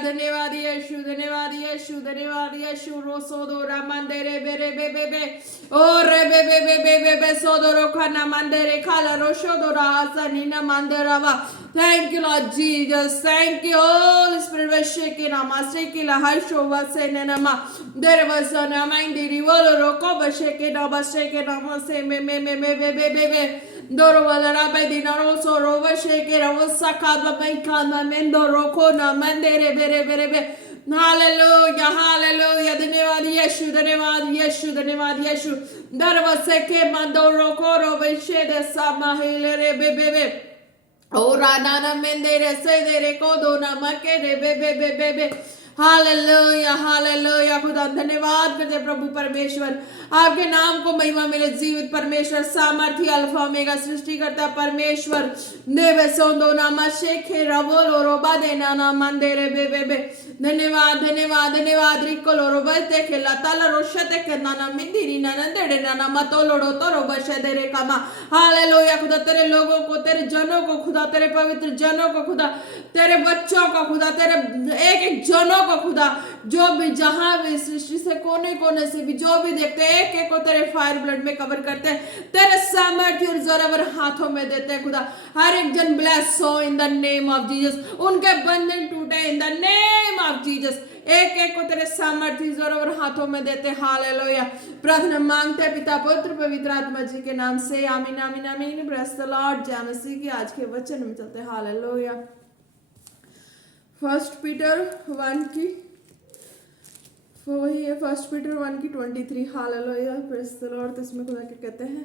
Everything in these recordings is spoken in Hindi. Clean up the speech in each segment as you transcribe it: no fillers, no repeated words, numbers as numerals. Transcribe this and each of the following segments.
धन्यवाद यीशु, धन्यवाद यीशु, धन्यवाद यीशु। रोसोदोरा मंदेरे बेरे बेबे बे ओ रे बेबे बेबे बेबे सोदोरो खाना मंदेरे खाला रोशोदोरा आसनीना मंदेरावा। Thank you, Lord Jesus. Thank you, Holy Spirit. Vashekina masekila hashova senenama. There was an amandiri voloro kobashekina bashekina mase me me me me me me me me. Doro wala rabai dinaro soro vashekina wasakaba baikana mendoro kona mandere bere bere bere. Hallelujah, hallelujah. धन्यवाद यीशु, धन्यवाद यीशु, धन्यवाद यीशु। दरवाजे के मंदोरो कोरो बेशेदे समाहिले रे बेबे बे। Ora nana mendere sedere kodona makere bebe bebe bebe hallelujah hallelujah. खुदा धन्यवाद करते प्रभु परमेश्वर, आपके नाम को महिमा मिले। जीवित परमेश्वर, सामर्थी, अल्फा ओमेगा, सृष्टिकर्ता परमेश्वर, देव सोंदो नामा शेखे रवोलो रोबा देना ना मंदेरे बे बे। धन्यवाद धन्यवाद धन्यवाद। रिकोलो रोबते के लताला रोशते के नाना मिंदिरी नाना देड़े नाना मतोलोड़ो तो रोबशे देरे कामा। हालेलुया। खुदा तेरे लोगों को, तेरे जनों को, खुदा तेरे पवित्र जनों को, खुदा तेरे बच्चों को, खुदा तेरे एक एक जनों को, खुदा जो भी जहां भी सृष्टि से कोने कोने से भी जो भी देखते हैं, एक एक को तेरे फायर ब्लड में कवर करते हैं, तेरे सामर्थ्य और जोरावर हाथों में देते हैं। खुदा हर एक जन ब्लेस हो इन द नेम ऑफ जीसस, उनके बंधन टूटे इन द नेम ऑफ जीसस। एक एक को तेरे सामर्थ्य जोरावर हाथों में देते। हालेलुया। प्रार्थना मांगते पिता पुत्र पवित्र आत्मा जी के नाम से, आमीन आमीन आमीन। Praise the Lord. जय मसीह की आज के वचन में चलते। हालेलुया। फर्स्ट पीटर 1 की वही है, फर्स्ट पीटर 1 की 23। हालेलुया। Praise the Lord. तो इसमें खुदा क्या कहते हैं,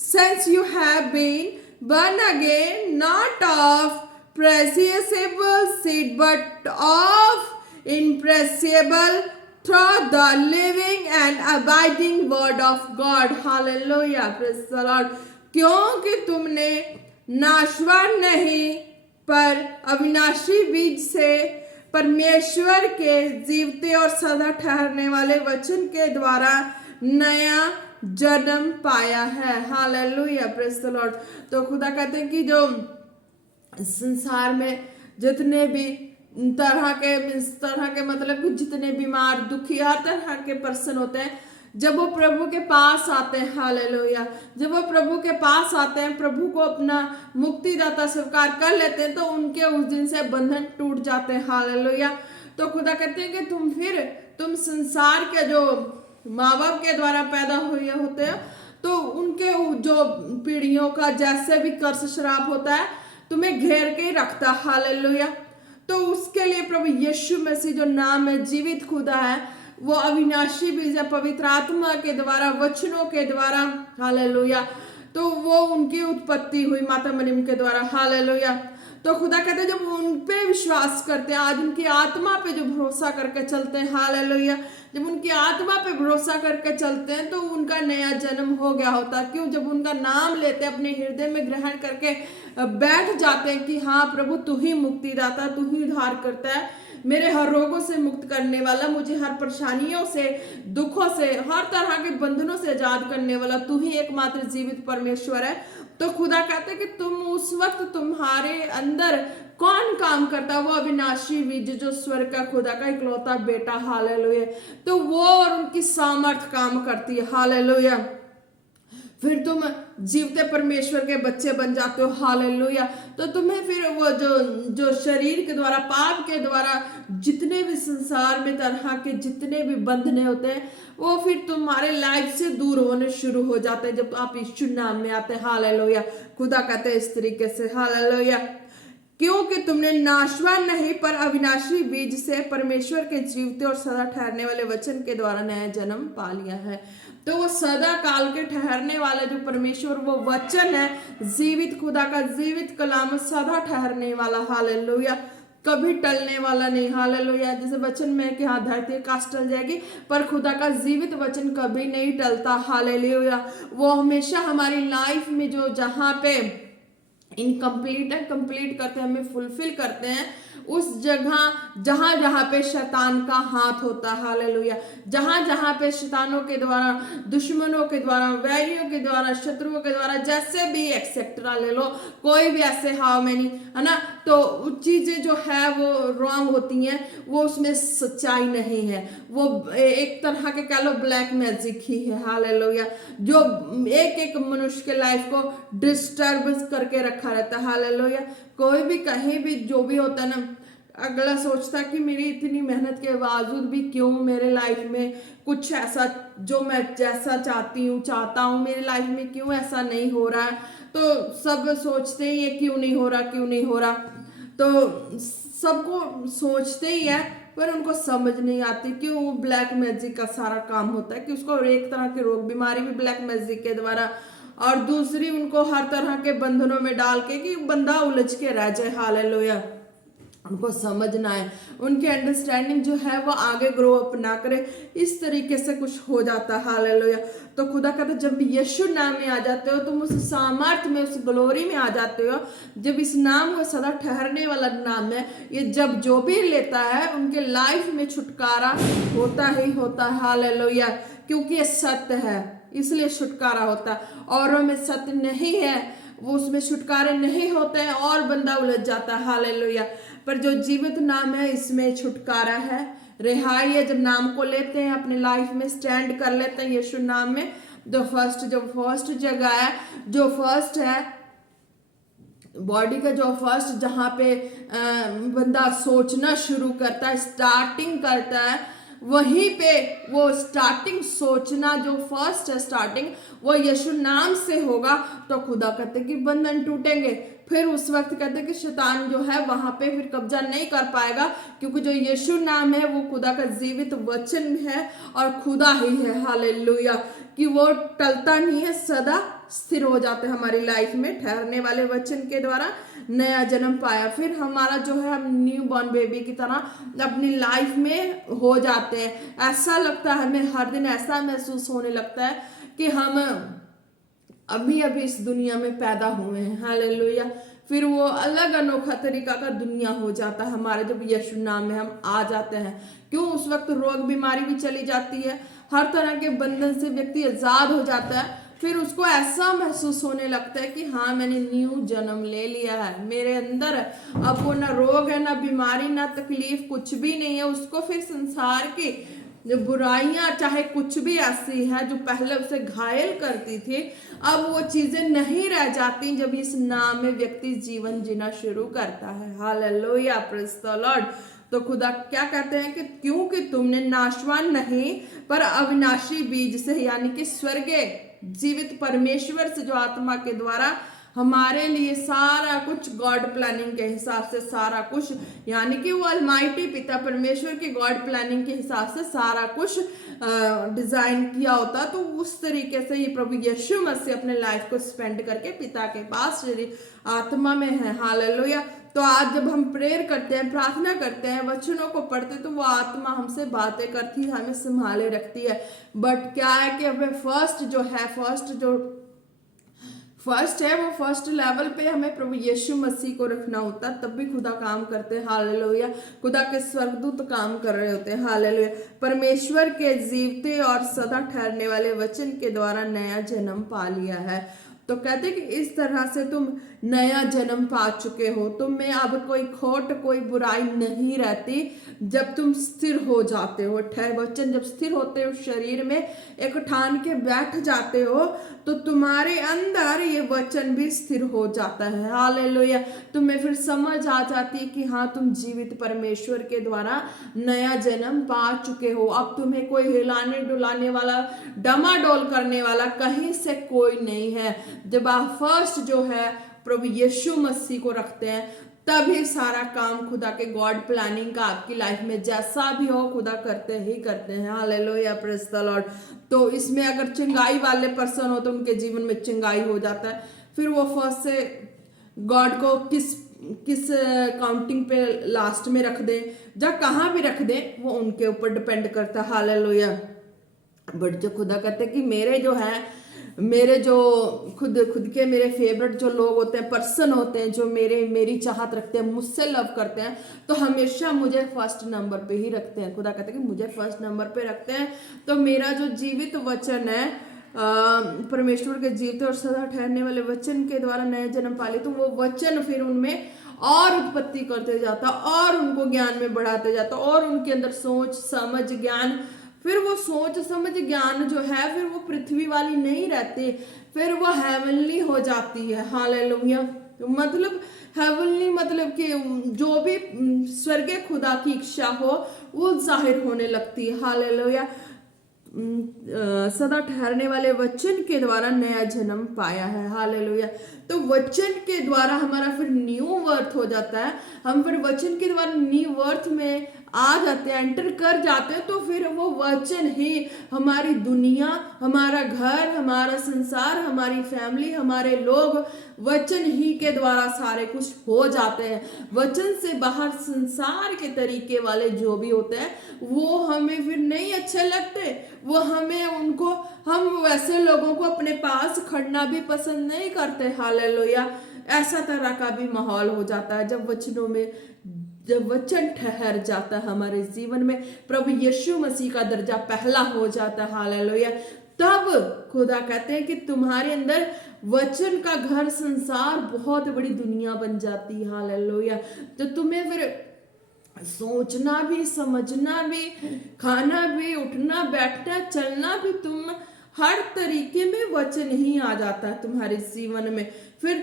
since you have been born again not of perishable seed but of imperishable through the living and abiding word of God. Hallelujah. Praise the Lord. क्योंकि तुमने नाशवान नहीं पर अविनाशी बीज से परमेश्वर के जीवते और सदा ठहरने वाले वचन के द्वारा नया जन्म पाया है। हालेलुया। Praise the Lord. तो खुदा कहते हैं कि जो संसार में जितने भी तरह के मतलब जितने बीमार दुखी हर तरह के पर्सन होते हैं, जब वो प्रभु के पास आते हैं, हालेलुया, जब वो प्रभु के पास आते हैं, प्रभु को अपना मुक्तिदाता स्वीकार कर लेते हैं, तो उनके उस दिन से बंधन टूट जाते हैं। हालेलुया। तो खुदा कहते हैं कि तुम संसार के जो माँ बाप के द्वारा पैदा हुए होते हैं, तो उनके जो पीढ़ियों का जैसे भी कर्स श्राप होता है तुम्हें घेर के रखता। हालेलुया। तो उसके लिए प्रभु यीशु मसीह जो नाम है, जीवित खुदा है, वो अविनाशी बीज है, पवित्र आत्मा के द्वारा, वचनों के द्वारा। हालेलुया। तो वो उनकी उत्पत्ति हुई माता मरियम के द्वारा। हालेलुया। तो खुदा कहते हैं जब उन पे विश्वास करते हैं, आज उनकी आत्मा पे जो भरोसा करके चलते हैं, हालेलुया, जब उनकी आत्मा पे भरोसा करके चलते हैं तो उनका नया जन्म हो गया होता है। क्यों? जब उनका नाम लेते हैं, अपने हृदय में ग्रहण करके बैठ जाते हैं कि हाँ प्रभु तू ही मुक्तिदाता, तू ही उद्धार करता है, मेरे हर रोगों से मुक्त करने वाला, मुझे हर परेशानियों से, दुखों से, हर तरह के बंधनों से आजाद करने वाला तू ही एकमात्र जीवित परमेश्वर है। तो खुदा कहते हैं कि तुम उस वक्त तुम्हारे अंदर कौन काम करता है? वो अविनाशी बीज जो स्वर्ग का खुदा का इकलौता बेटा। हालेलुया। तो वो और उनकी सामर्थ काम करती है। हालेलुया। फिर तुम जीवते परमेश्वर के बच्चे बन जाते हो। हालेलुया। तो तुम्हें फिर वो जो शरीर के द्वारा, पाप के द्वारा जितने भी संसार में तरह के जितने भी बंधने होते हैं, वो फिर तुम्हारे लाइफ से दूर होने शुरू हो जाते हैं जब आप यीशु नाम में आते हैं। हालेलुया। खुदा कहते हैं इस तरीके से, हालेलुया, क्योंकि तुमने नाशवान नहीं पर अविनाशी बीज से परमेश्वर के जीवते और सदा ठहरने वाले वचन के द्वारा नया जन्म पा लिया है। तो वो सदा काल के ठहरने वाला जो परमेश्वर, वो वचन है, जीवित खुदा का जीवित कलाम, सदा ठहरने वाला। हालेलुया। कभी टलने वाला नहीं। हालेलुया। जैसे वचन में कि हाँ धरती काश टल जाएगी, पर खुदा का जीवित वचन कभी नहीं टलता। हालेलुया। वो हमेशा हमारी लाइफ में जो जहाँ पे इनकम्प्लीट है, कंप्लीट करते हैं, हमें फुलफिल करते हैं, उस जगह जहां जहां पे शैतान का हाथ होता है, हालेलुया, जहां जहां पे शैतानों के द्वारा, दुश्मनों के द्वारा, वैरियों के द्वारा, शत्रुओं के द्वारा, जैसे भी एक्सेट्रा ले लो, कोई भी ऐसे हाउ मैनी, है ना, तो चीजें जो है वो रॉन्ग होती हैं, वो उसमें सच्चाई नहीं है, वो एक तरह के कह लो ब्लैक मैजिक ही है, हालेलुया, जो एक एक मनुष्य के लाइफ को डिस्टर्ब करके रखा रहता है, हालेलुया। कोई भी कहीं भी जो भी होता है ना, अगला सोचता है कि मेरी इतनी मेहनत के बावजूद भी क्यों मेरे लाइफ में कुछ ऐसा जो मैं जैसा चाहता हूँ मेरी लाइफ में क्यों ऐसा नहीं हो रहा है, तो सब सोचते ही है क्यों नहीं हो रहा, तो सबको सोचते ही है, पर उनको समझ नहीं आती कि वो ब्लैक मैजिक का सारा काम होता है, कि उसको एक तरह की रोग बीमारी भी ब्लैक मैजिक के द्वारा, और दूसरी उनको हर तरह के बंधनों में डाल के कि बंदा उलझ के रह जाए, हालेलुया। उनको समझना है, उनकी अंडरस्टैंडिंग जो है वो आगे ग्रो अप ना करे, इस तरीके से कुछ हो जाता है, हालेलुया। तो खुदा कहता जब यीशु नाम में आ जाते हो, तुम उस सामर्थ में, उस ग्लोरी में आ जाते हो, जब इस नाम को सदा ठहरने वाला नाम है, ये जब जो भी लेता है उनके लाइफ में छुटकारा होता ही होता है, हालेलुया, क्योंकि ये सत्य है, इसलिए छुटकारा होता है। औरों में सत्य नहीं है, वो उसमें छुटकारे नहीं होते हैं और बंदा उलझ जाता है, हालेलुया। पर जो जीवित नाम है इसमें छुटकारा है, रिहाई है। जब नाम को लेते हैं, अपने लाइफ में स्टैंड कर लेते हैं यीशु नाम में, जो फर्स्ट जगह है, जो फर्स्ट है बॉडी का, जो फर्स्ट जहाँ पे बंदा सोचना शुरू करता है, स्टार्टिंग करता है, वहीं पे वो स्टार्टिंग सोचना जो फर्स्ट है स्टार्टिंग, वो यीशु नाम से होगा, तो खुदा कहते कि बंधन टूटेंगे। फिर उस वक्त कहते कि शैतान जो है वहां पे फिर कब्जा नहीं कर पाएगा, क्योंकि जो यीशु नाम है वो खुदा का जीवित वचन है और खुदा ही है, हालेलुया, कि वो टलता नहीं है, सदा स्थिर हो जाते हैं हमारी लाइफ में, ठहरने वाले वचन के द्वारा नया जन्म पाया। फिर हमारा जो है हम न्यू बॉर्न बेबी की तरह अपनी लाइफ में हो जाते हैं। ऐसा लगता है हमें, हर दिन ऐसा महसूस होने लगता है कि हम अभी अभी इस दुनिया में पैदा हुए हैं, हालेलुया। फिर वो अलग अनोखा तरीका का दुनिया हो जाता है हमारे, जब यीशु नाम में हम आ जाते हैं। क्यों? उस वक्त रोग बीमारी भी चली जाती है, हर तरह के बंधन से व्यक्ति आजाद हो जाता है। फिर उसको ऐसा महसूस होने लगता है कि हाँ, मैंने न्यू जन्म ले लिया है, मेरे अंदर अब वो ना रोग है, ना बीमारी, ना तकलीफ, कुछ भी नहीं है उसको। फिर संसार की जो बुराइयां चाहे कुछ भी ऐसी है जो पहले उसे घायल करती थी, अब वो चीजें नहीं रह जाती जब इस नाम में व्यक्ति जीवन जीना शुरू करता है, हालेलुया, प्रेज़ द लॉर्ड। तो खुदा क्या कहते हैं कि क्योंकि तुमने नाशवान नहीं पर अविनाशी बीज से, यानी कि स्वर्गीय जीवित परमेश्वर से, जो आत्मा के द्वारा हमारे लिए सारा कुछ गॉड प्लानिंग के हिसाब से सारा कुछ, यानी कि वो अलमाइटी पिता परमेश्वर के गॉड प्लानिंग के हिसाब से सारा कुछ डिजाइन किया होता, तो उस तरीके से ये प्रभु यीशु मसीह अपने लाइफ को स्पेंड करके पिता के पास आत्मा में है, हालेलुया। तो आज जब हम प्रेयर करते हैं, प्रार्थना करते हैं, वचनों को पढ़ते हैं, तो वो आत्मा हमसे बातें करती है, हमें संभाले रखती है। बट क्या है कि हमें फर्स्ट है वो फर्स्ट लेवल पे हमें प्रभु यीशु मसीह को रखना होता है, तब भी खुदा काम करते हैं, हालेलुया। खुदा के स्वर्गदूत काम कर रहे होते हैं, हालेलुया। परमेश्वर के जीवते और सदा ठहरने वाले वचन के द्वारा नया जन्म पा लिया है। तो कहते कि इस तरह से तुम नया जन्म पा चुके हो, तुम में अब कोई खोट, कोई बुराई नहीं रहती जब तुम स्थिर हो जाते हो। वचन जब स्थिर होते हो, शरीर में एक ठान के बैठ जाते हो, तो तुम्हारे अंदर ये वचन भी स्थिर हो जाता है, हालेलुया। तुम्हें फिर समझ आ जाती है कि हाँ, तुम जीवित परमेश्वर के द्वारा नया जन्म पा चुके हो। अब तुम्हें कोई हिलाने डुलाने वाला, डमाडोल करने वाला कहीं से कोई नहीं है। जब आप फर्स्ट जो है प्रभु यीशु मसीह को रखते हैं, तभी सारा काम खुदा के गॉड प्लानिंग का आपकी लाइफ में जैसा भी हो खुदा करते ही करते हैं, हालेलुया, प्रेज़ द लॉर्ड। तो इसमें अगर चिंगाई वाले पर्सन हो तो उनके जीवन में चिंगाई हो जाता है। फिर वो फर्स्ट से गॉड को किस काउंटिंग पे लास्ट में रख दें, या कहाँ भी रख दें, वो उनके ऊपर डिपेंड करता है, हालेलुया। बट जो खुदा कहते हैं कि मेरे जो है मेरे जो खुद खुद के मेरे फेवरेट जो लोग होते हैं, पर्सन होते हैं, जो मेरी चाहत रखते हैं, मुझसे लव करते हैं, तो हमेशा मुझे फर्स्ट नंबर पे ही रखते हैं। खुदा कहते हैं कि मुझे फर्स्ट नंबर पे रखते हैं। तो मेरा जो जीवित वचन है, परमेश्वर के जीवित और सदा ठहरने वाले वचन के द्वारा नया जन्म पाले, तो वो वचन फिर उनमें और उत्पत्ति करते जाता और उनको ज्ञान में बढ़ाते जाता और उनके अंदर सोच समझ ज्ञान, फिर वो सोच समझ ज्ञान जो है फिर वो पृथ्वी वाली नहीं रहती, फिर वो हेवनली हो जाती है। हालेलुया। मतलब हेवनली मतलब कि जो भी स्वर्गीय खुदा की इच्छा हो वो जाहिर होने लगती है। हालेलुया। सदा ठहरने वाले वचन के द्वारा नया जन्म पाया है। हालेलुया। तो वचन के द्वारा हमारा फिर न्यू बर्थ हो जाता है। हम फिर वचन के द्वारा न्यू बर्थ में आ जाते हैं, एंटर कर जाते हैं, तो फिर वो वचन ही हमारी दुनिया, हमारा घर, हमारा संसार, हमारी फैमिली, हमारे लोग वचन ही के द्वारा सारे कुछ हो जाते हैं। वचन से बाहर संसार के तरीके वाले जो भी होते हैं वो हमें फिर नहीं अच्छे लगते, वो हमें उनको हम वैसे लोगों को अपने पास खड़ना भी पसंद नहीं करते। हालेलुया। ऐसा तरह का भी माहौल हो जाता है जब वचनों में, जब वचन ठहर जाता है हमारे जीवन में, प्रभु यीशु मसीह का दर्जा पहला हो जाता है। हालेलुया। तब खुदा कहते हैं कि तुम्हारे अंदर वचन का घर, संसार, बहुत बड़ी दुनिया बन जाती है। हालेलुया। तो तुम्हें फिर सोचना भी, समझना भी, खाना भी, उठना बैठना चलना भी, तुम हर तरीके में वचन ही आ जाता है तुम्हारे जीवन में। फिर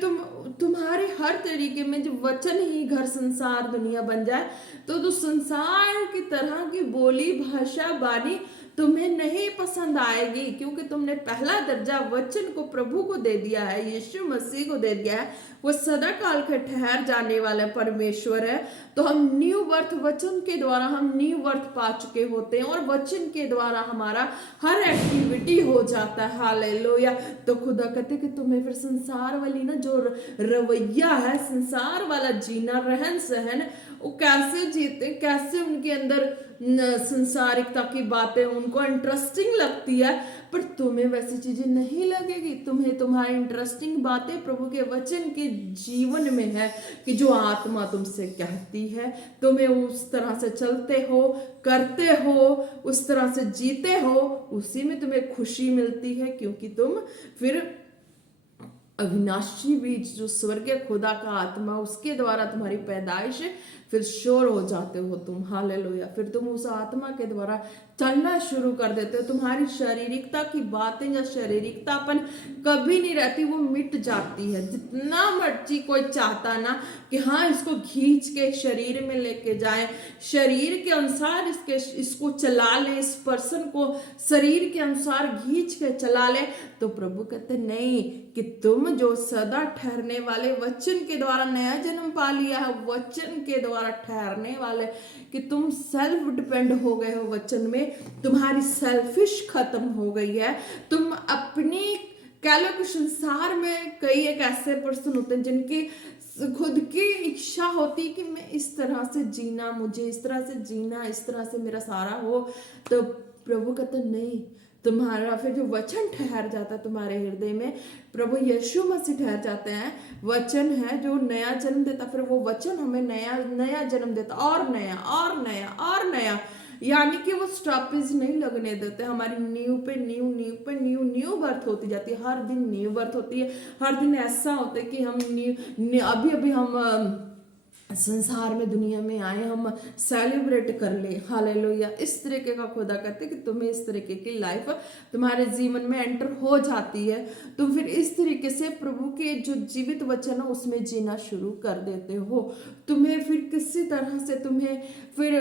तुम्हारे हर तरीके में जब वचन ही घर, संसार, दुनिया बन जाए, तो संसार की तरह की बोली, भाषा, वाणी तुम्हें नहीं पसंद आएगी, क्योंकि तुमने पहला दर्जा वचन को, प्रभु को दे दिया है, यीशु मसीह को दे दिया है। वो सदा काल के ठहर जाने वाला परमेश्वर है। तो हम न्यू बर्थ, वचन के द्वारा हम न्यू बर्थ पा चुके होते हैं और वचन के द्वारा हमारा हर एक्टिविटी हो जाता है। हालेलुया। तो खुदा कहते कि तुम्हें फिर संसार वाली ना जो रवैया है, संसार वाला जीना, रहन सहन, वो कैसे जीते, कैसे उनके अंदर संसारिकता की बातें उनको इंटरेस्टिंग लगती है, पर तुम्हें वैसी चीजें नहीं लगेगी। तुम्हें तुम्हारी इंटरेस्टिंग बातें प्रभु के वचन के जीवन में है कि जो आत्मा तुमसे कहती है, तुम्हें उस तरह से चलते हो, करते हो, उस तरह से जीते हो, उसी में तुम्हें खुशी मिलती है, क्योंकि तुम फिर अविनाशी बीज जो स्वर्गीय खुदा का आत्मा, उसके द्वारा तुम्हारी पैदाइश, फिर शोर हो जाते हो तुम। हालेलुया। फिर तुम उस आत्मा के द्वारा चलना शुरू कर देते हो। तुम्हारी शारीरिकता की बातें या शारीरिकतापन कभी नहीं रहती, वो मिट जाती है। जितना मर्जी कोई चाहता ना कि हाँ इसको खींच के शरीर में लेके जाए, शरीर के अनुसार इसको चला ले, इस पर्सन को शरीर के अनुसार खींच के चला ले, तो प्रभु कहते नहीं, कि तुम जो सदा ठहरने वाले वचन के द्वारा नया जन्म पा लिया है, वचन के द्वारा ठहरने वाले, कि तुम सेल्फ डिपेंड हो गए हो वचन में, तुम्हारी सेल्फिश खत्म हो गई है। तुम अपनी कह लो कि संसार में कई एक ऐसे पर्सन होते हैं जिनकी खुद की इच्छा होती कि मैं इस तरह से जीना, मुझे इस तरह से जीना, इस तरह से मेरा सारा हो, तो प्रभु कहते नहीं, तुम्हारा फिर जो वचन ठहर जाता है तुम्हारे हृदय में, प्रभु यीशु मसीह ठहर जाते हैं, वचन है जो नया जन्म देता, फिर वो वचन हमें नया नया जन्म देता, और नया और नया और नया, यानी कि वो स्टॉपेज नहीं लगने देते। हमारी न्यू पे न्यू, न्यू पे न्यू, न्यू बर्थ होती जाती है। हर दिन न्यू बर्थ होती है। हर दिन ऐसा होता है कि हम अभी हम संसार में, दुनिया में आए, हम सेलिब्रेट कर ले। हालेलुया। इस तरीके का खुदा कहते कि तुम्हें इस तरीके की लाइफ तुम्हारे जीवन में एंटर हो जाती है, तुम फिर इस तरीके से प्रभु के जो जीवित वचन है उसमें जीना शुरू कर देते हो। तुम्हें फिर किसी तरह से, तुम्हें फिर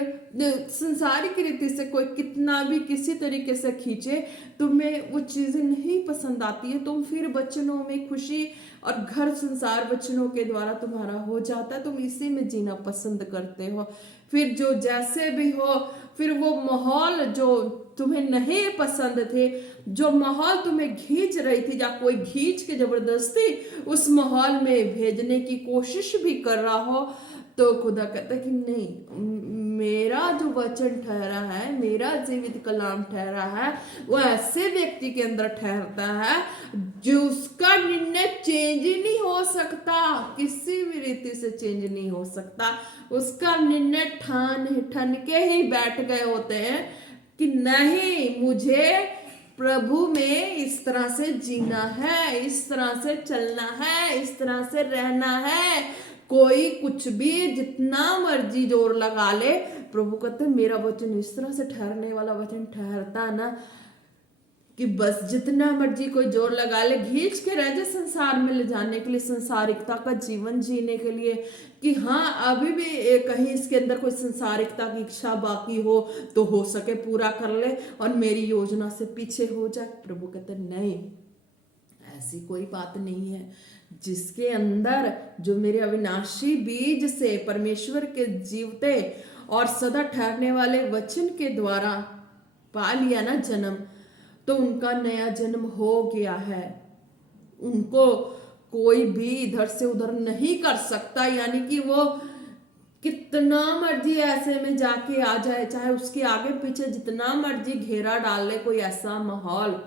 संसारिक रीति से कोई कितना भी किसी तरीके से खींचे, तुम्हें वो चीजें नहीं पसंद आती है। तुम फिर वचनों में खुशी और घर, संसार वचनों के द्वारा तुम्हारा हो जाता है, तुम इसी में जीना पसंद करते हो। फिर जो जैसे भी हो, फिर वो माहौल जो तुम्हें नहीं पसंद थे, जो माहौल तुम्हें खींच रही थी, या कोई खींच के जबरदस्ती उस माहौल में भेजने की कोशिश भी कर रहा हो, तो खुदा कहता है कि नहीं, मेरा जो वचन ठहरा है, मेरा जीवित कलाम ठहरा है, वो ऐसे व्यक्ति के अंदर ठहरता है जो उसका निर्णय चेंज ही नहीं हो सकता, किसी भी रीति से चेंज नहीं हो सकता। उसका निर्णय ठन के ही बैठ गए होते हैं कि नहीं, मुझे प्रभु में इस तरह से जीना है, इस तरह से चलना है, इस तरह से रहना है। कोई कुछ भी जितना मर्जी जोर लगा ले, प्रभु कहते मेरा वचन इस तरह से ठहरने वाला वचन ठहरता ना कि बस जितना मर्जी कोई जोर लगा ले, घींच के रह जाए संसार में ले जाने के लिए, संसारिकता का जीवन जीने के लिए, कि हाँ अभी भी कहीं इसके अंदर कोई संसारिकता की इच्छा बाकी हो तो हो सके पूरा कर ले और मेरी योजना से पीछे हो जाए। प्रभु कहते नहीं, ऐसी कोई बात नहीं है। जिसके अंदर जो मेरे अविनाशी बीज से परमेश्वर के जीवते और सदा ठहरने वाले वचन के द्वारा पा लिया ना जन्म, तो उनका नया जन्म हो गया है। उनको कोई भी इधर से उधर नहीं कर सकता, यानी कि वो कितना मर्जी ऐसे में जाके आ जाए, चाहे उसके आगे पीछे जितना मर्जी घेरा डाल ले कोई ऐसा माहौल,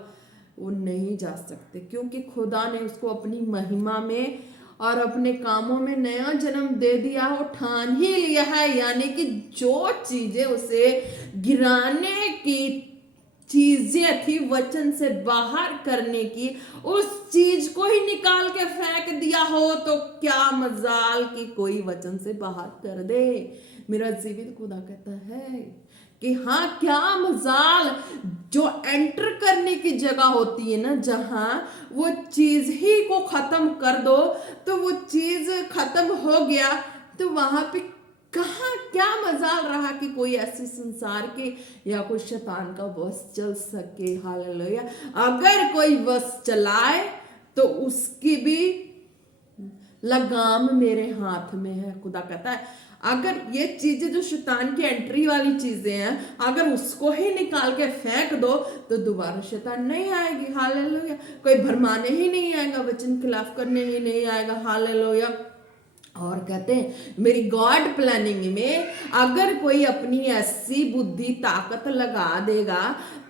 वो नहीं जा सकते, क्योंकि खुदा ने उसको अपनी महिमा में और अपने कामों में नया जन्म दे दिया और ठान ही लिया है। यानी कि जो चीजें उसे गिराने की चीजें थी वचन से बाहर करने की, उस चीज को ही निकाल के फेंक दिया हो तो क्या मजाल कि कोई वचन से बाहर कर दे। मेरा जीवित खुदा कहता है कि हाँ, क्या मजाल जो एंटर करने की जगह होती है ना, जहां वो चीज ही को खत्म कर दो तो वो चीज खत्म हो गया, तो वहां पे कहाँ क्या मजाल रहा कि कोई ऐसे संसार के या कोई शैतान का वश चल सके। हालेलुया। अगर कोई वश चलाए तो उसकी भी लगाम मेरे हाथ में है। खुदा कहता है अगर ये चीजें जो शैतान की एंट्री वाली चीजें हैं, अगर उसको ही निकाल के फेंक दो तो दोबारा शैतान नहीं आएगी। हालेलुया। कोई भरमाने ही नहीं आएगा, वचन खिलाफ करने ही नहीं आएगा। हालेलुया। और कहते हैं मेरी गॉड प्लानिंग में अगर कोई अपनी ऐसी बुद्धि ताकत लगा देगा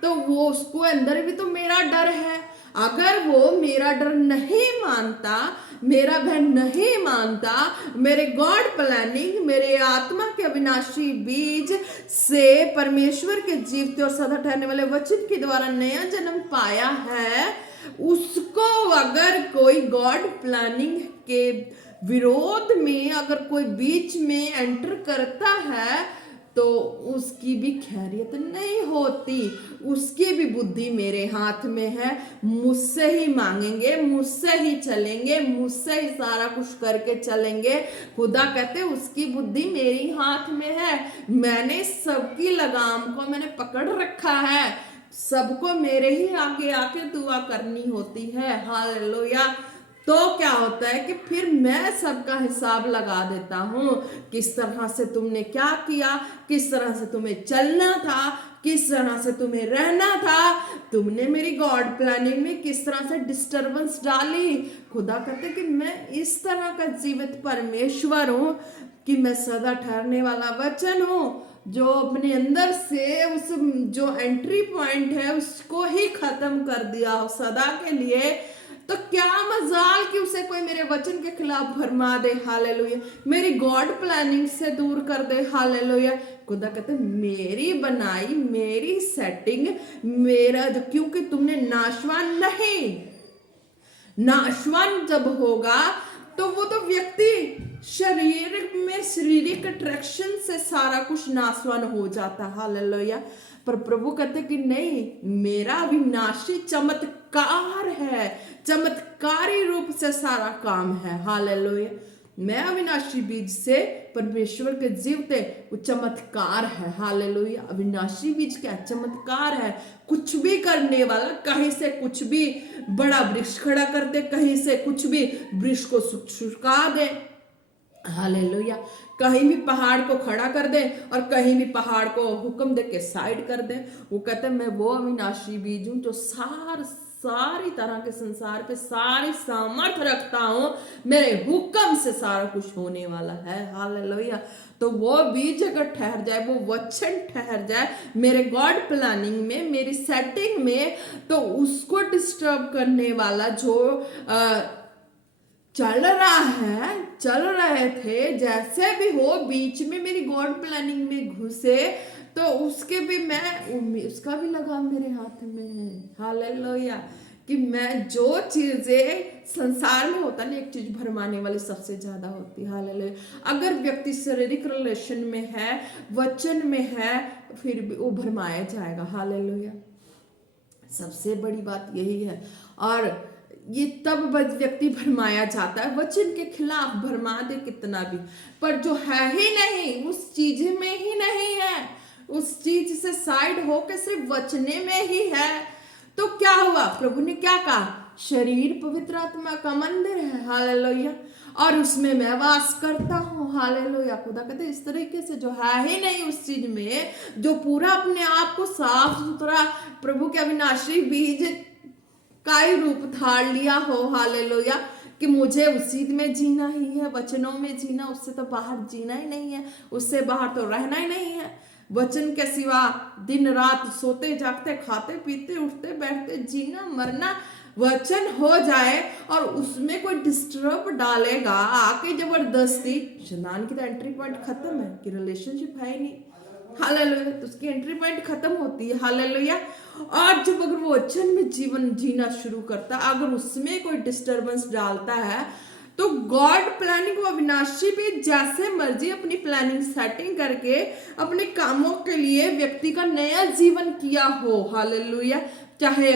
तो वो उसको अंदर भी तो मेरा डर है। अगर वो मेरा डर नहीं मानता, मेरा भय नहीं मानता, मेरे गॉड प्लानिंग, मेरे आत्मा के अविनाशी बीज से परमेश्वर के जीवते और सदा ठहरने वाले वचन के द्वारा नया जन्म पाया है, उसको अगर कोई गॉड प्लानिंग के विरोध में अगर कोई बीच में एंटर करता है तो उसकी भी खैरियत नहीं होती। उसकी भी बुद्धि मेरे हाथ में है, मुझसे ही मांगेंगे, मुझसे ही चलेंगे, मुझसे ही सारा कुछ करके चलेंगे। खुदा कहते उसकी बुद्धि मेरी हाथ में है, मैंने सबकी लगाम को मैंने पकड़ रखा है, सबको मेरे ही आगे आके दुआ करनी होती है। हालेलुया। तो क्या होता है कि फिर मैं सबका हिसाब लगा देता हूं, किस तरह से तुमने क्या किया, किस तरह से तुम्हें चलना था, किस तरह से तुम्हें रहना था, तुमने मेरी गॉड प्लानिंग में किस तरह से डिस्टरबेंस डाली। खुदा कहते कि मैं इस तरह का जीवित परमेश्वर हूं कि मैं सदा ठहरने वाला वचन हूं, जो अपने अंदर से उस जो एंट्री पॉइंट है उसको ही खत्म कर दिया हो सदा के लिए। तो क्या मजाल कि उसे कोई मेरे वचन के खिलाफ भरमा दे। हालेलुया। मेरी गॉड प्लानिंग से दूर कर दे। हालेलुया। खुदा कहते मेरी बनाई, मेरी सेटिंग, मेरा जो, क्योंकि तुमने नाशवान नहीं, नाशवान जब होगा तो वो तो व्यक्ति शरीर में शारीरिक अट्रैक्शन से सारा कुछ नाशवान हो जाता। हालेलुया। पर प्रभु कहते कि नहीं, मेरा अविनाशी चमत्कार है, चमत्कारी रूप से सारा काम है। हालेलुया। मैं अविनाशी बीज से परमेश्वर के जीवते वो चमत्कार है। हालेलुया। अविनाशी बीज क्या चमत्कार है, कुछ भी करने वाला, कहीं से कुछ भी बड़ा वृक्ष खड़ा कर दे, कहीं से कुछ भी वृक्ष को सुखा दे। हालेलुया। कहीं भी पहाड़ को खड़ा कर दे और कहीं भी पहाड़ को हुक्म दे के साइड कर दे। वो कहते हैं मैं वो अविनाशी बीज हूं जो सारी तरह के संसार पे सारी सामर्थ रखता हूं, मेरे हुक्म से सारा कुछ होने वाला है। हालेलुया। तो वो बीज अगर ठहर जाए, वो वचन ठहर जाए मेरे गॉड प्लानिंग में, मेरी सेटिंग में, तो उसको डिस्टर्ब करने वाला जो चल रहे थे, जैसे भी हो, बीच में मेरी गॉड प्लानिंग में घुसे, तो उसके भी उसका भी लगाम मेरे हाथ में है। हालेलुया। कि मैं जो चीजें संसार में होता ना, एक चीज भरमाने वाली सबसे ज्यादा होती है। हालेलुया। अगर व्यक्ति शारीरिक रिलेशन में है, वचन में है, फिर भी वो भरमाया जाएगा। हालेलुया। सबसे बड़ी बात यही है। और ये तब व्यक्ति भरमाया जाता है, वचन के खिलाफ भरमा दे कितना भी, पर जो है ही नहीं, उस चीज में ही नहीं है, उस चीज से साइड होकर सिर्फ वचने में ही है, तो क्या हुआ? प्रभु ने क्या कहा? शरीर पवित्र आत्मा का मंदिर है। हालेलुया। और उसमें मैं वास करता हूँ। हालेलुया। खुदा कहते इस तरीके से जो है ही नहीं उस चीज में, जो पूरा अपने आप को साफ सुथरा प्रभु के अविनाशी बीज का ही रूप धार लिया हो। हालेलुया। कि मुझे उसी में जीना ही है, वचनों में जीना, उससे तो बाहर जीना ही नहीं है, उससे बाहर तो रहना ही नहीं है। वचन के सिवा दिन रात सोते जागते खाते पीते उठते बैठते जीना मरना वचन हो जाए, और उसमें कोई डिस्टर्ब डालेगा आके जबरदस्ती, शैतान की तो एंट्री पॉइंट खत्म है, कि रिलेशनशिप है ही नहीं। हालेलुया। तो उसकी एंट्री पॉइंट खत्म होती है। हालेलुया। और जब अगर वो वचन में जीवन जीना शुरू करता, अगर उसमें कोई डिस्टरबेंस डालता है, तो गॉड प्लानिंग को अविनाशी भी जैसे मर्जी अपनी प्लानिंग सेटिंग करके अपने कामों के लिए व्यक्ति का नया जीवन किया हो। हालेलुया। चाहे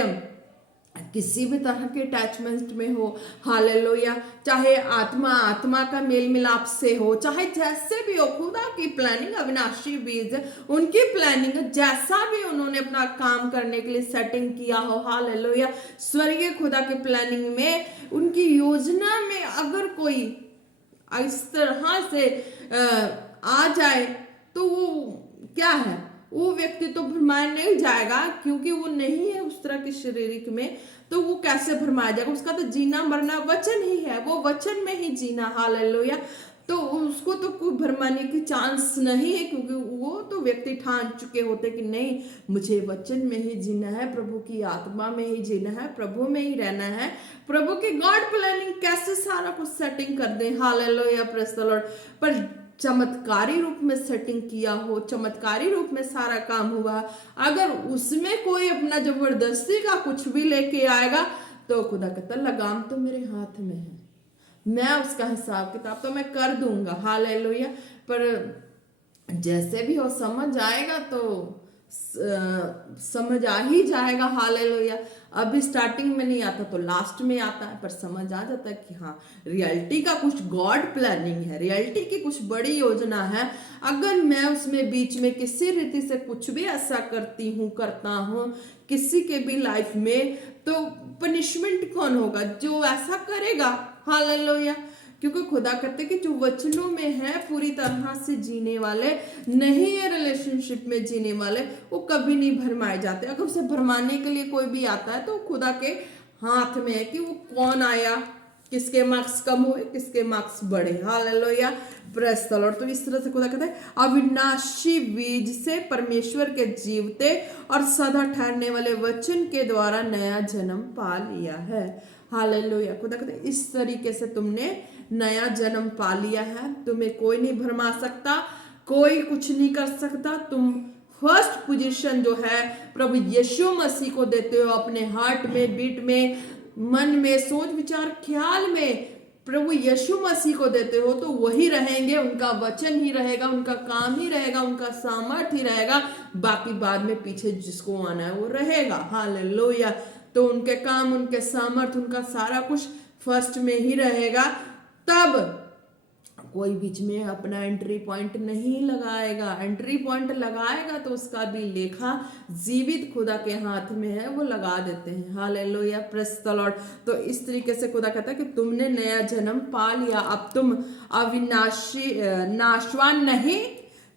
किसी भी तरह के अटैचमेंट में हो। हालेलुया। चाहे आत्मा आत्मा का मेल मिलाप से हो, चाहे जैसे भी हो, खुदा की प्लानिंग अविनाशी बीज, उनकी प्लानिंग जैसा भी उन्होंने अपना काम करने के लिए सेटिंग किया हो। हालेलुया। स्वर्गीय खुदा के प्लानिंग में, उनकी योजना में अगर कोई इस तरह से आ जाए, तो वो क्या है? वो व्यक्ति तो भरमाया नहीं जाएगा, क्योंकि वो नहीं है उस तरह के शारीरिक में, तो वो कैसे भरमाया जाएगा? उसका तो जीना मरना वचन ही है, वो वचन में ही जीना। हालेलुया। तो उसको तो कोई भरमाने की चांस नहीं है, क्योंकि वो तो व्यक्ति ठान चुके होते कि नहीं, मुझे वचन में ही जीना है, प्रभु की आत्मा में ही जीना है, प्रभु में ही रहना है। प्रभु की गॉड प्लानिंग कैसे सारा कुछ सेटिंग कर दे। हालेलुया। Praise the Lord. पर चमत्कारी रूप में सेटिंग किया हो, चमत्कारी रूप में सारा काम हुआ, अगर उसमें कोई अपना जबरदस्ती का कुछ भी लेके आएगा, तो खुदा कहता लगाम तो मेरे हाथ में है, मैं उसका हिसाब किताब तो मैं कर दूंगा। हालेलुया। पर जैसे भी हो समझ आएगा तो समझ आ ही जाएगा। हालेलुया। अभी स्टार्टिंग में नहीं आता तो लास्ट में आता है, पर समझ आ जाता है कि हाँ, रियलिटी का कुछ गॉड प्लानिंग है, रियलिटी की कुछ बड़ी योजना है। अगर मैं उसमें बीच में किसी रीति से कुछ भी ऐसा करता हूँ किसी के भी लाइफ में, तो पनिशमेंट कौन होगा? जो ऐसा करेगा। हालेलुया। क्योंकि खुदा कहते कि जो वचनों में है पूरी तरह से जीने वाले, नहीं है रिलेशनशिप में जीने वाले, वो कभी नहीं भरमाए जाते। अगर उसे भरमाने के लिए कोई भी आता है, तो खुदा के हाथ में है कि वो कौन आया, किसके मार्क्स कम हुए, किसके मार्क्स बढ़े। हालेलुया। Praise the Lord. तो इस तरह से खुदा कहता है अविनाशी बीज से परमेश्वर के जीवते और सदा ठहरने वाले वचन के द्वारा नया जन्म पा लिया है। हालेलुया। खुदा कहते हैं इस तरीके से तुमने नया जन्म पा लिया है, तुम्हें कोई नहीं भरमा सकता, कोई कुछ नहीं कर सकता। तुम फर्स्ट पोजीशन जो है प्रभु यीशु मसीह को देते हो, अपने हार्ट में, बीट में, मन में, सोच विचार ख्याल में प्रभु यीशु मसीह को देते हो, तो वही रहेंगे, उनका वचन ही रहेगा, उनका काम ही रहेगा, उनका सामर्थ ही रहेगा। बाकी बाद में पीछे जिसको आना है वो रहेगा। हालेलुया। तो उनके काम, उनके सामर्थ, उनका सारा कुछ फर्स्ट में ही रहेगा। तब कोई बीच में अपना एंट्री पॉइंट नहीं लगाएगा। एंट्री पॉइंट लगाएगा तो उसका भी लेखा जीवित खुदा के हाथ में है, वो लगा देते हैं। हालेलुया। Praise the Lord. तो इस तरीके से खुदा कहता है कि तुमने नया जन्म पा लिया, अब तुम अविनाशी, नाशवान नहीं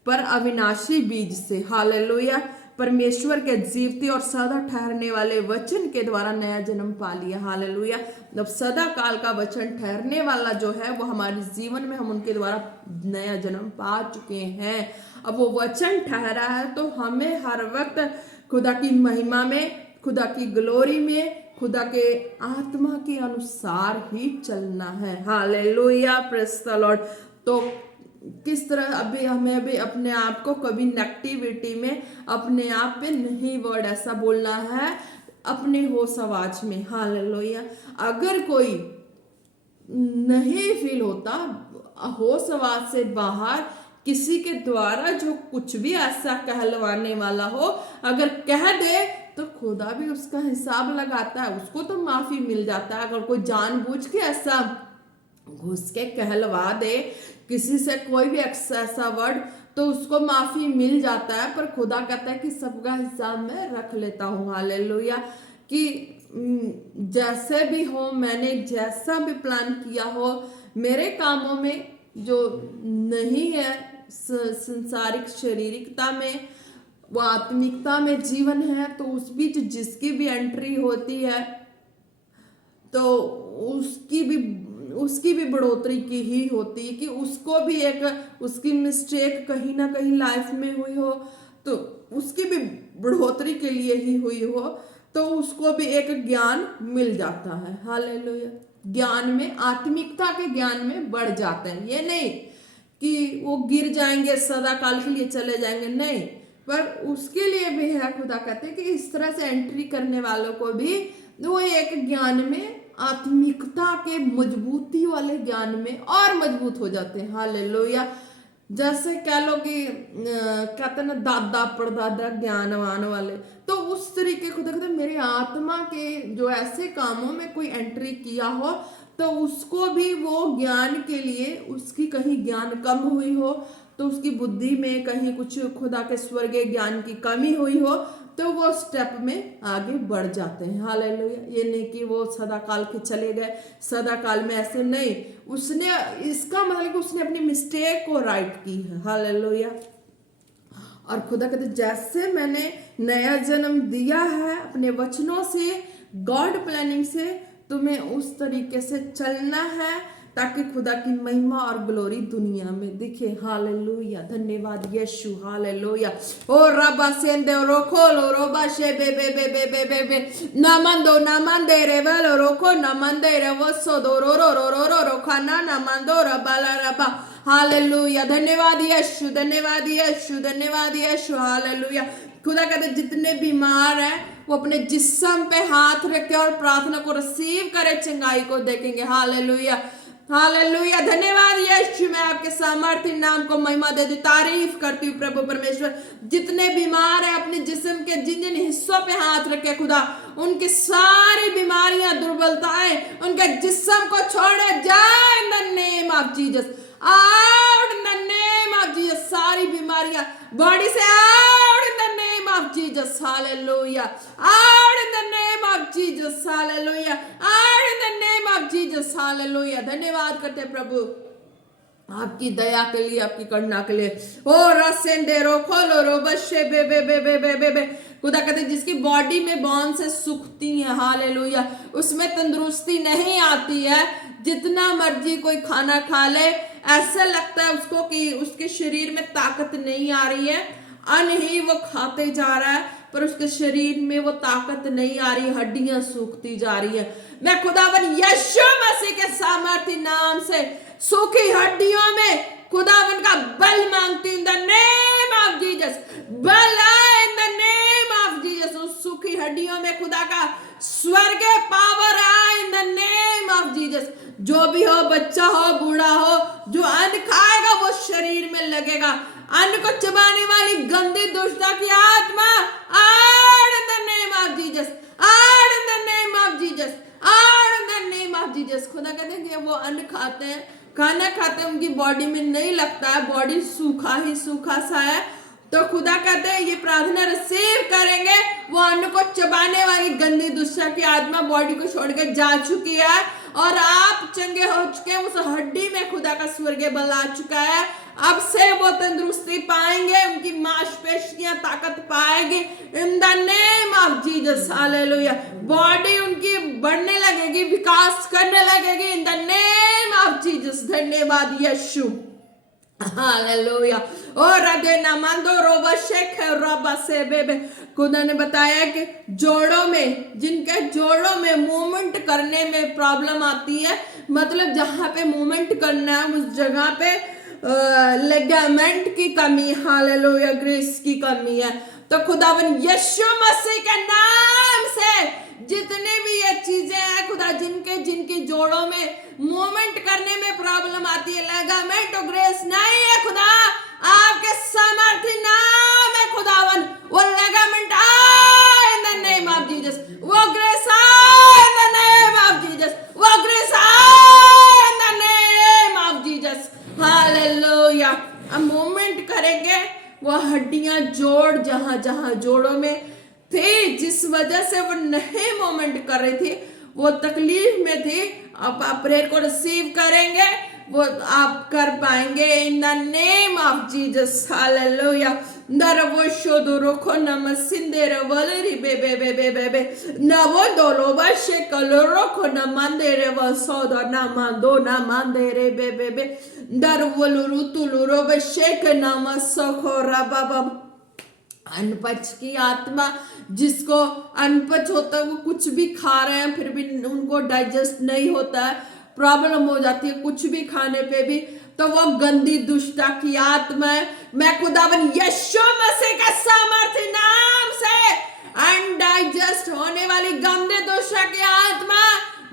पर अविनाशी बीज से। हालेलुया। परमेश्वर के जीवते और सदा ठहरने वाले वचन के द्वारा नया जन्म पा लिया। हालेलुया। जब सदा काल का वचन ठहरने वाला जो है वो हमारे जीवन में हम उनके द्वारा नया जन्म पा चुके हैं। अब वो वचन ठहरा है तो हमें हर वक्त खुदा की महिमा में, खुदा की ग्लोरी में, खुदा के आत्मा के अनुसार ही चलना है। Hallelujah, praise the Lord. तो किस तरह अभी हमें अभी अपने आप को कभी नेगेटिविटी में, अपने आप पे नहीं वर्ड ऐसा बोलना है, अपने होश आवाज में। हालेलुया। अगर कोई नहीं फील होता होश आवाज से बाहर किसी के द्वारा जो कुछ भी ऐसा कहलवाने वाला हो, अगर कह दे तो खुदा भी उसका हिसाब लगाता है, उसको तो माफी मिल जाता है। अगर कोई जानबूझ के ऐसा घुस के कहलवा दे किसी से कोई भी ऐसा वर्ड, तो उसको माफी मिल जाता है। पर खुदा कहता है कि सबका हिसाब मैं रख लेता हूँ। हालेलुया। कि जैसे भी हो, मैंने जैसा भी प्लान किया हो, मेरे कामों में जो नहीं है संसारिक शारीरिकता में, वो आत्मिकता में जीवन है, तो उस बीच जिसकी भी एंट्री होती है तो उसकी भी बढ़ोतरी की ही होती है। कि उसको भी एक उसकी मिस्टेक कहीं ना कहीं लाइफ में हुई हो तो उसकी भी बढ़ोतरी के लिए ही हुई हो, तो उसको भी एक ज्ञान मिल जाता है। हालेलुया। ज्ञान में, आत्मिकता के ज्ञान में बढ़ जाते हैं। ये नहीं कि वो गिर जाएंगे, सदा काल के लिए चले जाएंगे, नहीं, पर उसके लिए भी है। खुदा कहते हैं कि इस तरह से एंट्री करने वालों को भी वो एक ज्ञान में, आत्मिकता के मजबूती वाले ज्ञान में और मजबूत हो जाते हैं। हालेलुया। जैसे कह लो कि कहते ना दादा परदादा ज्ञानवान वाले, तो उस तरीके खुदा कहते मेरे आत्मा के जो ऐसे कामों में कोई एंट्री किया हो तो उसको भी वो ज्ञान के लिए, उसकी कहीं ज्ञान कम हुई हो तो उसकी बुद्धि में कहीं कुछ खुदा के स्वर्गीय ज्ञान की कमी हुई हो तो वो स्टेप में आगे बढ़ जाते हैं। हालेलुया। ये नहीं कि वो सदा काल के चले गए, सदा काल में ऐसे नहीं, उसने, इसका मतलब कि उसने अपनी मिस्टेक को राइट की है। हालेलुया। और खुदा कहते जैसे मैंने नया जन्म दिया है अपने वचनों से, गॉड प्लानिंग से, तुम्हें उस तरीके से चलना है ताकि खुदा की महिमा और ग्लोरी दुनिया में दिखे। हालेलुया। धन्यवाद यीशु। हालेलुया। ओ रबा सेंदे रोकोलो रोबा शे बे बे बे बे बे बे बे नमंदो नमंदे रे वालो रोको नमंदे रे वसो दो रो रो रो रो रो रो खाना नमंदो रबाला रबा। हालेलुया। धन्यवाद यीशु, धन्यवाद यीशु, धन्यवाद यीशु। हालेलुया। खुदा कहते जितने बीमार हैं वो अपने जिस्म पे हाथ रखे और प्रार्थना को रिसीव करे, चंगाई को देखेंगे। हालेलुया। हालेलुया। धन्यवाद यीशु। मैं आपके सामर्थ्य नाम को महिमा देती, तारीफ करती हूँ प्रभु परमेश्वर। जितने बीमार हैं अपने जिस्म के जिन जिन हिस्सों पे हाथ रखे खुदा, उनकी सारी बीमारियां, दुर्बलताएं उनके जिस्म को छोड़े जाए इन the name of Jesus. Out in the name of Jesus. सारी बीमारियां बॉडी से out in the name of Jesus. Hallelujah. Out in the name of Jesus. Hallelujah. Out in the name of Jesus. Hallelujah. धन्यवाद करते हैं प्रभु आपकी दया के लिए, आपकी करुणा के लिए। ओ रसेंदे रोकोलो रोबशे बे बे बे बे बे बे बे। खुदा कहते जिसकी बॉडी में बॉन से सूखती है, हालेलुया, उसमें तंदुरुस्ती नहीं आती है। जितना मर्जी कोई खाना खा ले, ऐसा लगता है उसको कि उसके शरीर में ताकत नहीं आ रही है, अन्न ही वो खाते जा रहा है पर उसके शरीर में वो ताकत नहीं आ रही, हड्डियां सूखती जा रही है। मैं खुदावन यीशु मसीह के सामर्थ्य नाम से सूखी हड्डियों में खुदावन का बल मांगती हूं इन द नेम ऑफ जीसस। बल आए इन द नेम ऑफ जीसस। उस सूखी हड्डियों में खुदा का स्वर्गीय पावर आए इन द नेम ऑफ जीसस। जो भी हो, बच्चा हो, बूढ़ा हो, जो अन्न खाएगा वो शरीर में लगेगा। अन्न को चबाने वाली गंदी दुष्टता की आत्मा out in the name of Jesus. Out in the name of Jesus. Out in the name of Jesus. खुदा कहते हैं कि वो अन्न खाते हैं, खाना खाते हैं, उनकी बॉडी में नहीं लगता है, बॉडी सूखा ही सूखा सा है। तो खुदा कहते हैं ये प्रार्थना रिसीव करेंगे, वो अन्न को चबाने वाली गंदी दुष्टा की आत्मा बॉडी को छोड़ के जा चुकी है और आप चंगे हो चुके हैं। उस हड्डी में खुदा का स्वर्गीय बल आ चुका है। अब से वो तंदुरुस्ती पाएंगे, उनकी मांसपेशियां ताकत पाएगी इन the name of Jesus. Hallelujah. Body उनकी बढ़ने लगेगी, विकास करने लगेगी इन द नेम ऑफ जीसस। धन्यवाद यीशु। हालेलुया। और रदेना मंदो रोबा शेख रोबा से बेबे। खुदा ने बताया कि जोड़ों में, जिनके जोड़ों में मूवमेंट करने में प्रॉब्लम आती है, मतलब जहां पे मूवमेंट करना है उस जगह पे लेगामेंट की कमी, हालेलुया, ग्रेस की कमी है, तो खुदावन यीशु मसीह के नाम से जितने भी ये चीजें हैं खुदा, जिनके जोड़ों में मूवमेंट करने में प्रॉब्लम आती है, लेगामेंट और ग्रेस नहीं है खुदा, आपके सामर्थ्य नाम है खुदावन, वो लेगामेंट आए इन द नेम ऑफ जीसस, वो ग्रेस आए इन द नेम ऑफ जीसस, वो ग्रेस आए इन the name of Jesus. Hallelujah. अब मूवमेंट करेंगे, वो हड्डियां जोड़ जहां जहां जोड़ों में थे, जिस वजह से वो नहीं मूवमेंट कर रही थी, वो तकलीफ में थी, अब आप प्रेयर को रिसीव करेंगे, वो आप कर पाएंगे in the name of Jesus. Hallelujah. नरवो शोदरो को नमसिंदेर वलरी बेबे बेबे बेबे नवो दोलो बशे कलरो को नमंदेरे वसोदो नमंदो नमंदेरे बेबे बे दरवलुरु तुलुरो बशे के नमसो को रबाबा। अनपच की आत्मा, जिसको अनपच होता है, वो कुछ भी खा रहे हैं फिर भी उनको डाइजेस्ट नहीं होता है, प्रॉब्लम हो जाती है कुछ भी खाने पे भी, तो वो गंदी दुष्टा की आत्मा है। मैं खुदावन यीशु मसीह के सामर्थ्य नाम से अनडाइजेस्ट होने वाली गंदे दुष्टा की आत्मा,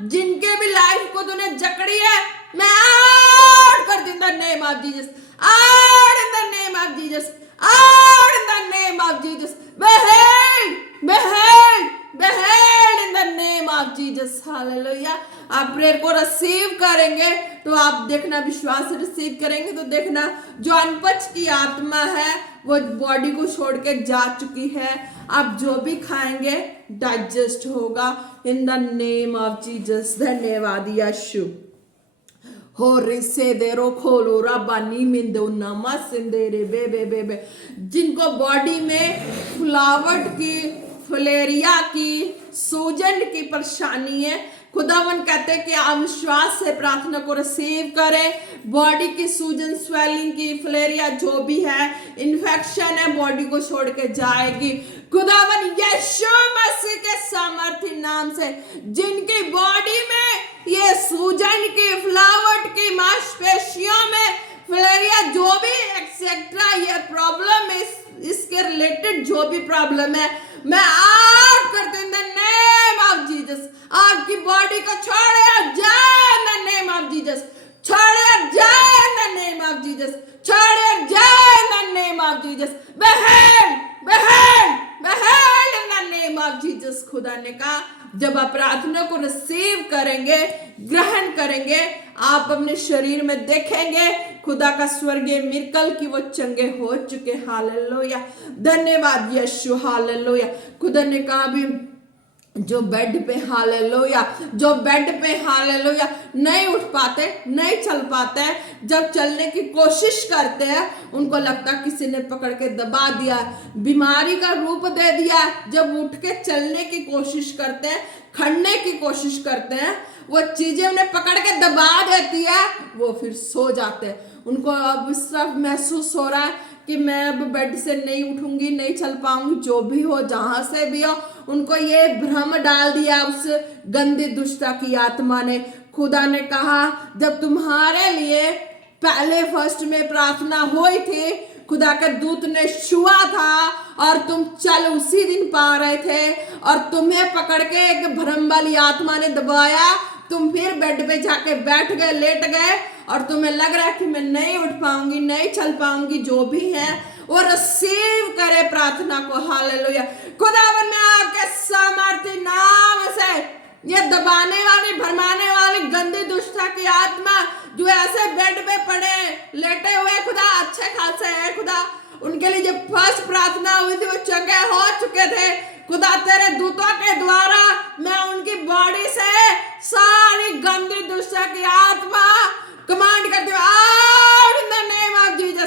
जिनके भी लाइफ को तूने जकड़ी है, मैं आउट कर the name of Jesus, out in the name of Jesus, out in the name of Jesus. Behold, behold, behold in the name of Jesus. Hallelujah. आप प्रेयर को रिसीव करेंगे तो आप देखना, विश्वास से रिसीव करेंगे तो देखना, जो अनपच की आत्मा है वो बॉडी को छोड़ के जा चुकी है, आप जो भी खाएंगे डाइजेस्ट होगा इन द नेम ऑफ जीसस। धन्यवाद यीशु। हो रिसे देरो खोलो रबानी मिंदो नमसिंदेरे बेबे बेबे, जिनको बॉडी में फुलावट की, फलेरिया की, सूजन की परेशानी है, खुदावन कहते हैं कि आप विश्वास से प्रार्थना को रिसीव करें, बॉडी की सूजन, स्वेलिंग की, फलेरिया जो भी है, इन्फेक्शन है, बॉडी को छोड़ के जाएगी खुदावन यीशु मसीह के सामर्थ्य नाम से। जिनकी बॉडी में ये सूजन की, फ्लावट की, मांसपेशियों में फलेरिया जो भी एक्सेट्रा ये प्रॉब्लम है, इसके रिलेटेड जो भी प्रॉब्लम है, मैं आउट करती हूं इन द नेम ऑफ जीसस। आपकी बॉडी को छोड़े जाए इन द नेम ऑफ जीसस, छोड़े जाए इन द नेम ऑफ जीसस, छोड़े जाए इन द नेम ऑफ जीसस। बहन बहन बहन इन द नेम ऑफ जीसस। खुदा ने कहा जब आप प्रार्थना को रिसीव करेंगे, ग्रहण करेंगे, आप अपने शरीर में देखेंगे खुदा का स्वर्गीय मिरकल की वो चंगे हो चुके। हालेलुया। धन्यवाद यीशु। हालेलुया। खुदा ने कहा भी जो बेड पे, हालेलुया, जो बेड पे, हालेलुया, नहीं उठ पाते, नहीं चल पाते हैं, जब चलने की कोशिश करते हैं उनको लगता है किसी ने पकड़ के दबा दिया, बीमारी का रूप दे दिया। जब उठ के चलने की कोशिश करते हैं, खड़ने की कोशिश करते हैं, वो चीजें उन्हें पकड़ के दबा देती है, वो फिर सो जाते हैं। उनको अब इस तरह महसूस हो रहा है कि मैं अब बेड से नहीं उठूंगी, नहीं चल पाऊंगी, जो भी हो, जहां से भी हो, उनको ये भ्रम डाल दिया उस गंदी दुष्टा की आत्मा ने। खुदा ने कहा जब तुम्हारे लिए पहले फर्स्ट में प्रार्थना हुई थी, खुदा के दूत ने छुआ था और तुम चल उसी दिन पा रहे थे, और तुम्हें पकड़ के एक भ्रम वाली आत्मा ने दबाया, तुम फिर बेड पे जाके बैठ गए, लेट गए, और तुम्हें लग रहा है कि मैं नहीं उठ पाऊंगी, नहीं चल पाऊंगी, जो भी है वो रिसीव करे प्रार्थना को। हालेलुया। खुदावन में आपके सामर्थ्य नाम से ये दबाने वाली, भरमाने वाली गंदी दुष्टा की आत्मा जो ऐसे बेड पे पड़े, लेटे हुए, खुदा अच्छे खासे है खुदा, उनके लिए जब फर्स्ट प्रार्थना हुई थी वो चंगे हो चुके थे। खुदा तेरे दूतों के द्वारा मैं उनकी बॉडी से सारी गंदी दुष्टा की आत्मा कमांड करती हूँ, out in the name of Jesus,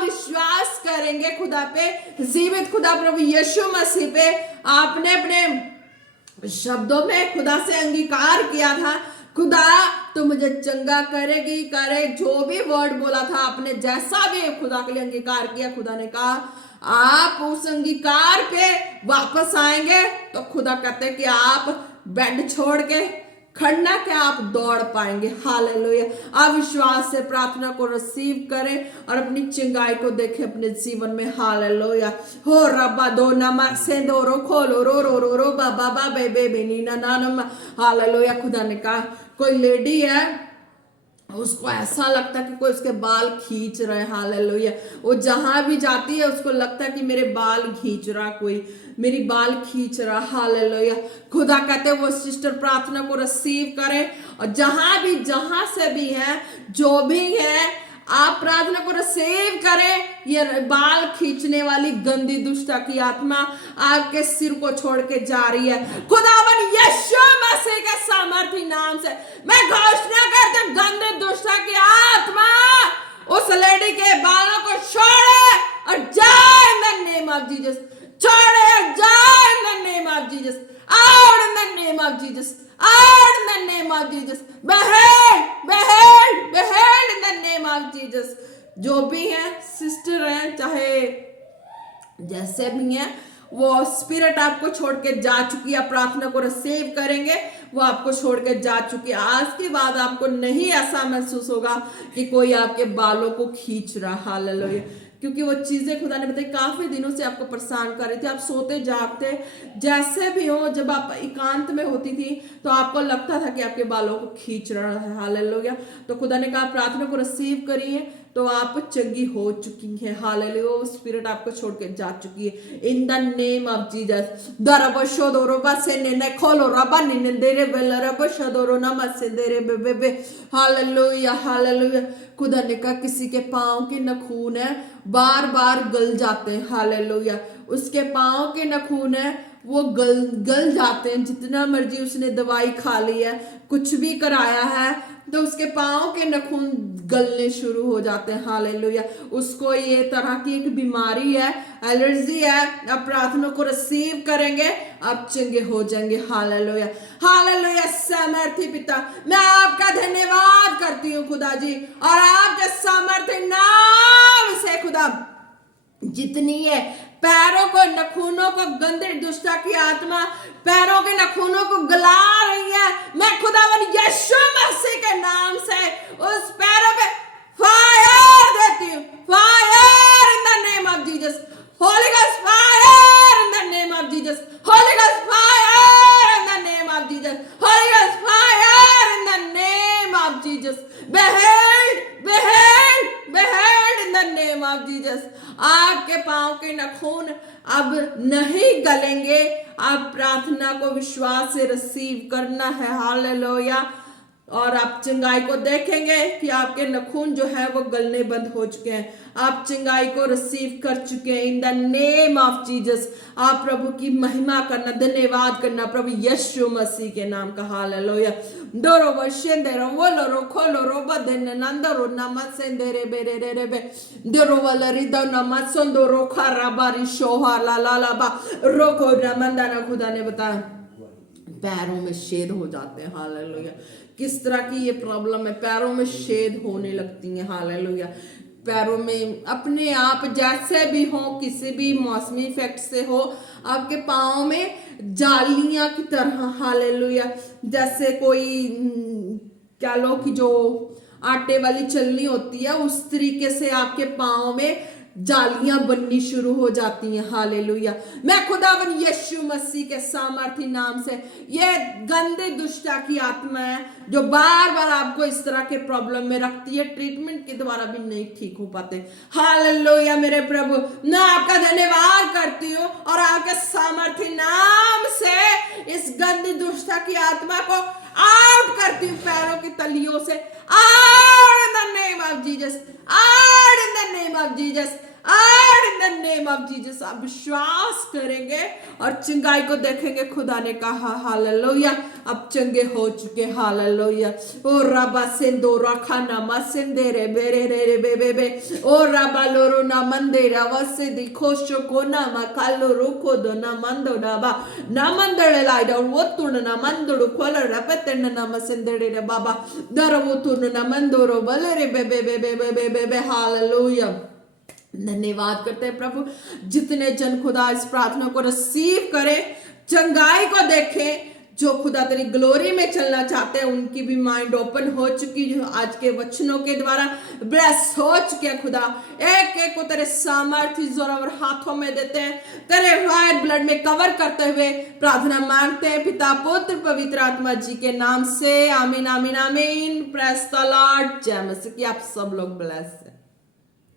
विश्वास करेंगे खुदा पे, जीवित खुदा प्रभु यीशु मसीह पे, आपने अपने शब्दों में खुदा से अंगीकार किया था, खुदा तो मुझे चंगा करेगी, करे, जो भी वर्ड बोला था आपने, जैसा भी खुदा के लिए अंगीकार किया, खुदा ने कहा आप उस अंगीकार पे वापस आएंगे तो खुदा कहते हैं कि आप बेड छोड़ के खड़ना क्या, आप दौड़ पाएंगे। हालेलुया। आप विश्वास से प्रार्थना को रिसीव करें और अपनी चंगाई को देखें अपने जीवन में। हालेलुया। हो रब्बा दो नमा से दो रो खोलो रो रो रो रो बाबा बाबे बेबे नीना नानम। हालेलुया। खुदा ने कहा कोई लेडी है, उसको ऐसा लगता है कि कोई उसके बाल खींच रहे हैं। हालेलुया। वो जहां भी जाती है उसको लगता है कि मेरे बाल खींच रहा, कोई मेरी बाल खींच रहा। हालेलुया। खुदा कहते हैं वो सिस्टर प्रार्थना को रिसीव करें और जहां से भी है, जो भी है, आप प्रार्थना को रिसीव करें। ये बाल खींचने वाली गंदी दुष्टा की आत्मा आपके सिर को छोड़ के जा रही है। खुदावन यीशु मसीह के सामर्थी नाम से मैं घोषणा करती हूं, गंदी दुष्टा की आत्मा उस लेडी के बालों को छोड़े और जाए इन द नेम ऑफ जीसस। छोड़े और जाए इन the name of Jesus. Out in the name of Jesus. Out in the name of Jesus. Behold in the name of Jesus. जो भी है, सिस्टर है, चाहे जैसे भी है, वो स्पिरिट आपको छोड़ के जा चुकी है। प्रार्थना को रिसीव करेंगे, वो आपको छोड़ के जा चुकी है। आज के बाद आपको नहीं ऐसा महसूस होगा कि कोई आपके बालों को खींच रहा। हालेलुया। क्योंकि वो चीजें खुदा ने बताई काफी दिनों से आपको परेशान कर रही थी। आप सोते जागते जैसे भी हो, जब आप एकांत में होती थी तो आपको लगता था कि आपके बालों को खींच रहा है। हालेलुया। तो खुदा ने कहा प्रार्थना को रिसीव करिए तो आप चंगी हो चुकी हैं। हालेलुया। वो स्पिरिट आपको छोड़ के जा चुकी है। In the name of Jesus. दरबशो दोरोबा से ने खोलो रबा ने देरे बेल रबशो दोरो नमः से देरे बेबे। हालेलुया। हालेलुया। खुदा ने कहा किसी के पांव के नखून है, बार बार गल जाते हैं। हालेलुया। उसके पांव के नखून है, वो गल जाते हैं। जितना मर्जी उसने दवाई खा ली है, कुछ भी कराया है, तो उसके पांव के नखून गलने शुरू हो जाते हैं। हालेलुया। उसको ये तरह की एक बीमारी है, एलर्जी है। आप प्रार्थना को रिसीव करेंगे, आप चंगे हो जाएंगे। हालेलुया। हालेलुया। सामर्थी पिता, मैं आपका धन्यवाद करती हूँ खुदा जी, और आपके सामर्थ्य नाम से खुदा जितनी है पैरों को, नखूनों को, गंदे दुष्टा की आत्मा पैरों के नखूनों को गला रही है, मैं खुदावन यीशु मसीह के नाम से उस पैरों पे फायर देती हूँ। Fire in the name of Jesus. Holi ghost fire in the name of Jesus. Holi ghost fire in the name of Jesus. Holi ghost fire in the name of Jesus. behold in the name of Jesus. आपके पांव के नखून अब नहीं गलेंगे। आप प्रार्थना को विश्वास से रिसीव करना है। हालेलुया। और आप चंगाई को देखेंगे कि आपके नखून जो है वो गलने बंद हो चुके हैं। आप चंगाई को रिसीव कर चुके हैं इन द नेम ऑफ जीसस। आप प्रभु की महिमा करना, धन्यवाद करना प्रभु यीशु मसीह के नाम का। हालेलुया। दोरो वशेंदेरो वोलो रो खोलो रो बदन नंदरो नमसेंदेरे बेरे रे रे बे दोरो वलरी दो नमसंदो रो खराबारी शोहा ला ला ला बा रोको रमंदाना। खुदा ने बताया पैरों में छेद हो जाते हैं। हालेलुया। किस तरह की ये प्रॉब्लम है, पैरों में छेद होने लगती हैं। हालेलुया। पैरों में अपने आप जैसे भी हो, किसी भी मौसमी इफेक्ट से हो, आपके पाँव में जालियां की तरह। हालेलुया। जैसे कोई क्या लो कि जो आटे वाली चलनी होती है, उस तरीके से आपके पाँव में जालियां बननी शुरू हो जाती हैं। हालेलुया। मैं खुदावन यीशु मसीह के सामर्थी नाम से ये गंदे दुष्टा की आत्मा है जो बार बार आपको इस तरह के प्रॉब्लम में रखती है, ट्रीटमेंट के द्वारा भी नहीं ठीक हो पाते। हालेलुया। मेरे प्रभु, मैं आपका धन्यवाद करती हूँ और आपके सामर्थी नाम से इस गंदी दुष्टा की आत्मा को आउट करती हूँ पैरों की तलियों से। Out in the name of Jesus. Out in the name of Jesus. Out in the name of Jesus आप विश्वास करेंगे और चंगाई को देखेंगे। खुदा ने कहा हालेलुया, अब चंगे हो चुके, हालेलुया। ओ रबा सेंदो रखा नामा सेंदे रे बेरे रे रे बे बे बे ओ रबा लोरो ना मंदे रवसे दिखो शोको ना मकालो रोको दो ना मंदो ना बा ना मंदड़े लाइड और वो तुन ना मंदड़ो खोला रपतन ना मसेंदड़े रे बाबा दर वो तुन ना मंदोरो बले रे बे बे बे बे बे बे बे बे हालेलुया। धन्यवाद करते हैं प्रभु, जितने जन खुदा इस प्रार्थना को रिसीव करे, चंगाई को देखे, जो खुदा तेरी ग्लोरी में चलना चाहते हैं उनकी भी माइंड ओपन हो चुकी, जो आज के वचनों के द्वारा ब्लेस हो चुके हैं। खुदा एक एक को तेरे सामर्थ्य जोर और हाथों में देते हैं, तेरे व्हाइट ब्लड में कवर करते हुए प्रार्थना मांगते हैं पिता पुत्र पवित्र आत्मा जी के नाम से, आमीन आमीन आमीन। Praise the Lord. जय मसीह की। आप सब लोग ब्लेस हैं।